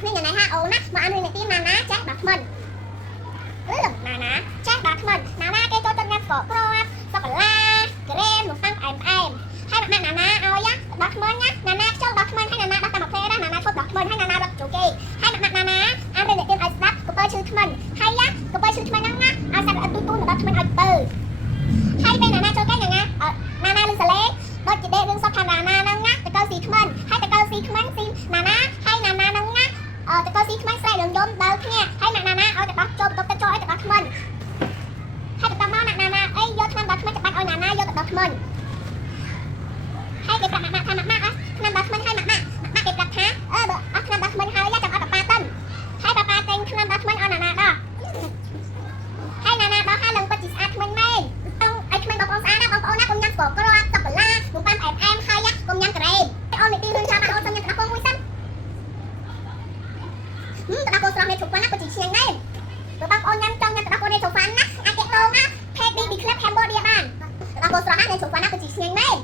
គ្នាញ៉ាំណាអូនណាមកអានរឿងនេះទីណាណាចាស់ដល់ថ្មណាណាចាស់ដល់ថ្មណាណាគេចូលចិត្តញ៉ាំស្ករគ្រាប់សូកូឡាក្រែមនំប៉័ងផ្អែមហើយម៉ាក់ណាណាឲ្យដល់ថ្មណាណាណាចូលដល់ថ្មហើយណាណាដល់តាមផ្លែណាណាឈប់ដល់ថ្មហើយណាណារត់ចូលគេហើយម៉ាក់ណាណាអានរឿងនេះទីឲ្យស្ដាប់កពើឈឺថ្មហើយកពើឈឺថ្មហ្នឹងណាឲ្យសាប់ឲ្យទូដល់ថ្មឲ្យពើហើយពេលណាណាចូលគេណាណាលឺសលេងដូចជាដេករឿងសពថាណាណាហ្នឹងណាតកៅស៊ីថ្មហើយតកៅស៊ីថ្មស៊ីណាណាហើយណាណាហ្នឹងណាតកៅស៊ីថ្មស្រែករឿងយំដល់គ្នាហើយម៉ាក់ណាណាឲ្យទៅដោះចូលបន្ទប់ទឹកចូលឲ្យទៅដោះថ្មហើយបន្តមកណាណាអីយកថ្មដល់ថ្មច្បាច់ឲ្យណាណាយកទៅដោះថ្មហើយគេប្រាប់ម៉ាក់ថាម៉ាក់ថ្មដល់ថ្មហើយម៉ាក់គេប្រាប់ថាបើអត់ថ្មដល់ថ្មហើយចាំអត់ប៉ាប៉ាតិនហើយប៉ាប៉ាទិញថ្មដល់ថ្មឲ្យណាណាដោះហើយណាណាដោះហើយឡើងពិតជាស្អាតថ្មមែនឲ្យថ្មបងប្អូនស្អាតណាបងប្អូនណាកុំញ៉ាំស្ករគ្រាប់សូកូឡានំប៉័ងផ្អែមហើយកុំញ៉ាំក្រែមអូននេះទីរឿងចាំអូនសុំញ៉ាំទឹកដោះគោមួយសិនទឹកដោះគោស្រស់នេះជុំប៉ុណ្ណាពិតជាឆ្ងាញ់មែនបើបងប្អូនញ៉ាំចង់ញ៉ាំទឹកដោះគោនេះជុំប៉ុណ្ណាអាចគេឡងណា Pet BB Club Cambodia បានទឹកដោះគោស្រស់ណានេះជុំប៉ុណ្ណាពិតជាឆ្ងាញ់មែន